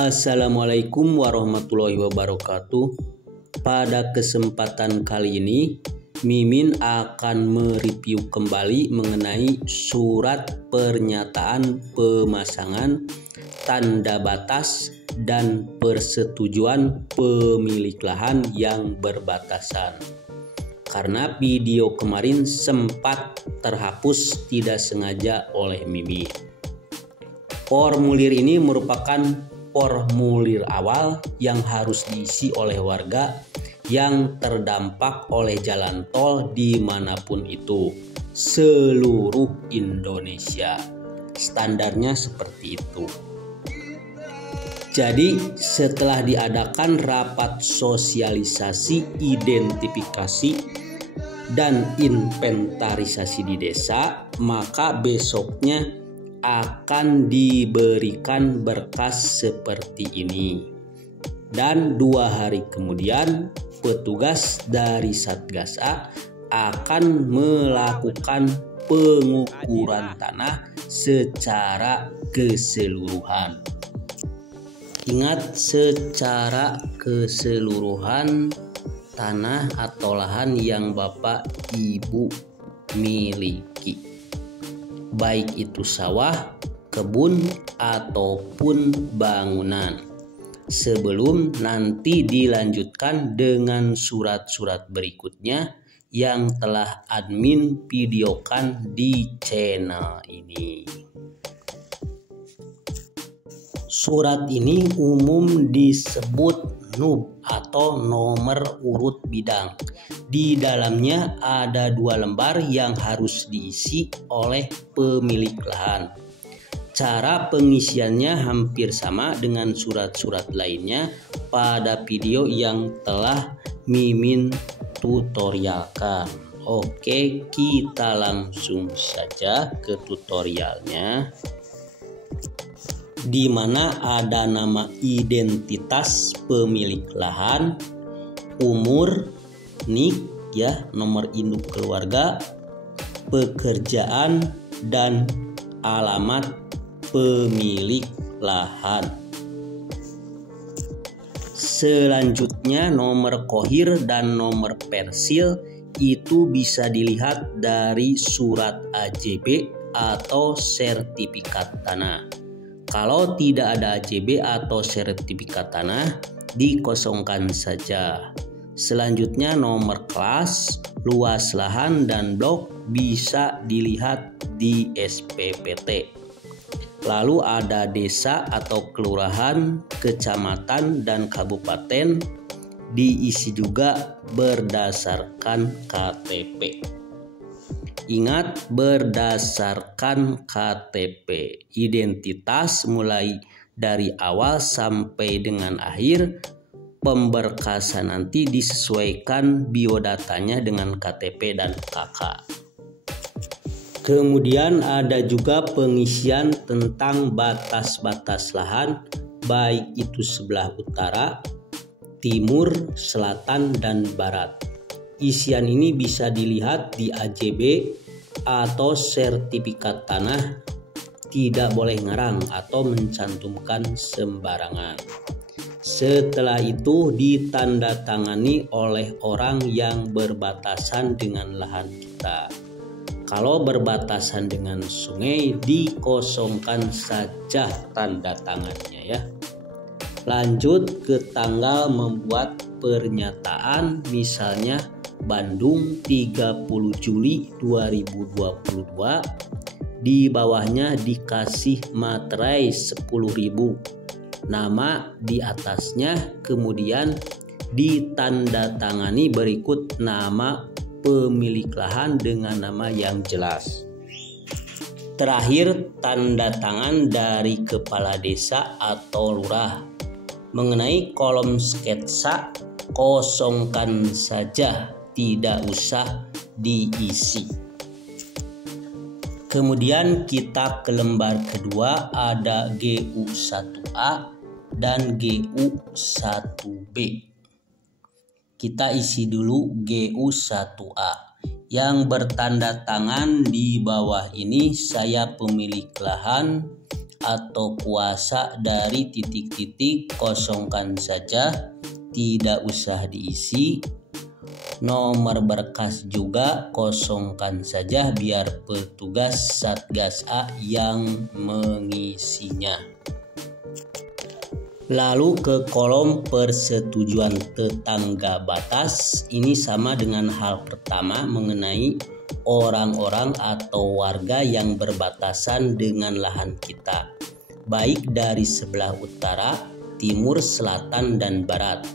Assalamualaikum warahmatullahi wabarakatuh. Pada kesempatan kali ini, Mimin akan mereview kembali mengenai surat pernyataan pemasangan tanda batas dan persetujuan pemilik lahan yang berbatasan. Karena video kemarin sempat terhapus tidak sengaja oleh Mimin. Formulir ini merupakan formulir awal yang harus diisi oleh warga yang terdampak oleh jalan tol dimanapun itu, seluruh Indonesia. Standarnya seperti itu. Jadi setelah diadakan rapat sosialisasi, identifikasi, dan inventarisasi di desa, maka besoknya akan diberikan berkas seperti ini. Dan 2 hari kemudian petugas dari Satgas A akan melakukan pengukuran tanah secara keseluruhan. Ingat, secara keseluruhan tanah atau lahan yang Bapak Ibu miliki, baik itu sawah, kebun, ataupun bangunan, sebelum nanti dilanjutkan dengan surat-surat berikutnya yang telah admin videokan di channel ini. Surat ini umum disebut NUB atau nomor urut bidang. Di dalamnya ada 2 lembar yang harus diisi oleh pemilik lahan. Cara pengisiannya hampir sama dengan surat-surat lainnya pada video yang telah Mimin tutorialkan. Oke, kita langsung saja ke tutorialnya, di mana ada nama identitas pemilik lahan, umur, NIK ya, nomor induk keluarga, pekerjaan, dan alamat pemilik lahan. Selanjutnya nomor KOHIR dan nomor persil itu bisa dilihat dari surat AJB atau sertifikat tanah. Kalau tidak ada AJB atau sertifikat tanah, dikosongkan saja. Selanjutnya nomor kelas, luas lahan, dan blok bisa dilihat di SPPT. Lalu ada desa atau kelurahan, kecamatan, dan kabupaten, diisi juga berdasarkan KTP. Ingat, berdasarkan KTP. Identitas mulai dari awal sampai dengan akhir. Pemberkasan nanti disesuaikan biodatanya dengan KTP dan KK. Kemudian ada juga pengisian tentang batas-batas lahan, baik itu sebelah utara, timur, selatan, dan barat. Isian ini bisa dilihat di AJB atau sertifikat tanah. Tidak boleh ngarang atau mencantumkan sembarangan. Setelah itu ditandatangani oleh orang yang berbatasan dengan lahan kita. Kalau berbatasan dengan sungai, dikosongkan saja tanda tangannya ya. Lanjut ke tanggal membuat pernyataan, misalnya Bandung 30 Juli 2022. Di bawahnya dikasih materai 10.000. Nama di atasnya, kemudian ditandatangani berikut nama pemilik lahan dengan nama yang jelas. Terakhir, tanda tangan dari kepala desa atau lurah. Mengenai kolom sketsa, kosongkan saja, tidak usah diisi. Kemudian kita ke lembar kedua, ada GU1A dan GU1B. Kita isi dulu GU1A. Yang bertanda tangan di bawah ini saya pemilik lahan, atau kuasa dari titik-titik, kosongkan saja, tidak usah diisi. Nomor berkas juga kosongkan saja biar petugas Satgas A yang mengisinya. Lalu ke kolom persetujuan tetangga batas. Ini sama dengan hal pertama mengenai orang-orang atau warga yang berbatasan dengan lahan kita, baik dari sebelah utara, timur, selatan, dan barat.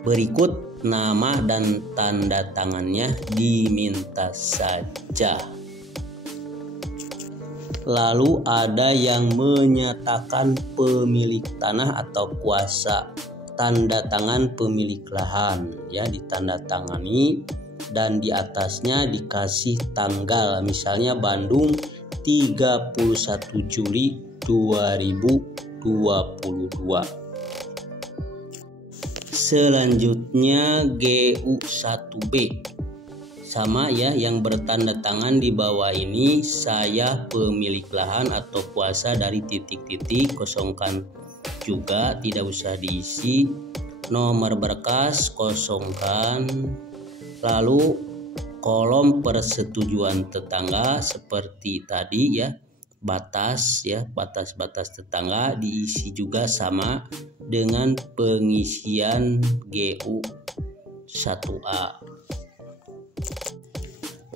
Berikut nama dan tanda tangannya diminta saja. Lalu ada yang menyatakan pemilik tanah atau kuasa, tanda tangan pemilik lahan, ya, ditandatangani dan di atasnya dikasih tanggal, misalnya Bandung 31 Juli 2022. Selanjutnya GU1B sama ya, yang bertanda tangan di bawah ini, saya pemilik lahan atau kuasa dari titik-titik, kosongkan juga, tidak usah diisi. Nomor berkas kosongkan. Lalu kolom persetujuan tetangga seperti tadi ya, batas ya, batas-batas tetangga diisi juga sama dengan pengisian GU1A.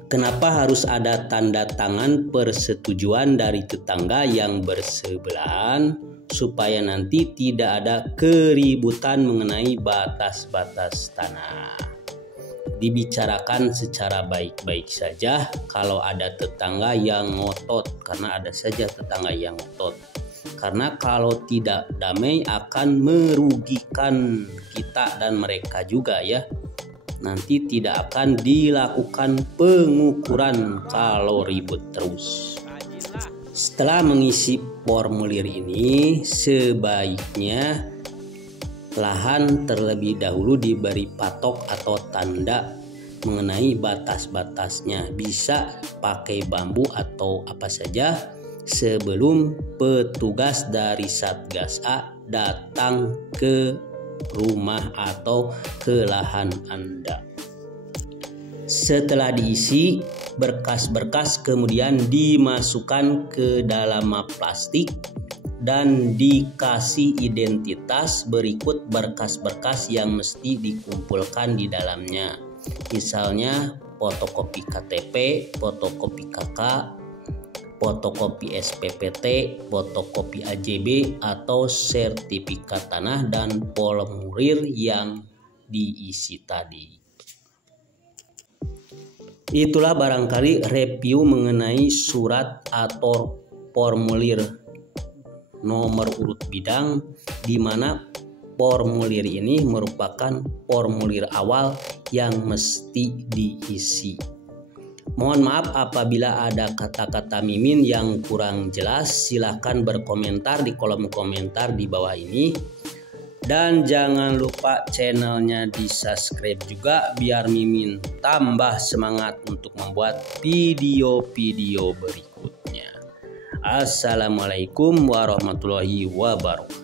Kenapa harus ada tanda tangan persetujuan dari tetangga yang bersebelahan? Supaya nanti tidak ada keributan mengenai batas-batas tanah. Dibicarakan secara baik-baik saja. Kalau ada tetangga yang ngotot, karena ada saja tetangga yang ngotot. Karena kalau tidak damai akan merugikan kita dan mereka juga ya. Nanti tidak akan dilakukan pengukuran kalau ribut terus. Setelah mengisi formulir ini, sebaiknya lahan terlebih dahulu diberi patok atau tanda mengenai batas-batasnya. Bisa pakai bambu atau apa saja sebelum petugas dari Satgas A datang ke rumah atau ke lahan Anda. Setelah diisi, berkas-berkas kemudian dimasukkan ke dalam map plastik dan dikasih identitas. Berikut berkas-berkas yang mesti dikumpulkan di dalamnya. Misalnya fotokopi KTP, fotokopi KK, fotokopi SPPT, fotokopi AJB atau sertifikat tanah, dan formulir yang diisi tadi. Itulah barangkali review mengenai surat atau formulir nomor urut bidang, di mana formulir ini merupakan formulir awal yang mesti diisi. Mohon maaf apabila ada kata-kata Mimin yang kurang jelas. Silahkan berkomentar di kolom komentar di bawah ini. Dan jangan lupa channelnya di subscribe juga biar Mimin tambah semangat untuk membuat video-video berikutnya. Assalamualaikum warahmatullahi wabarakatuh.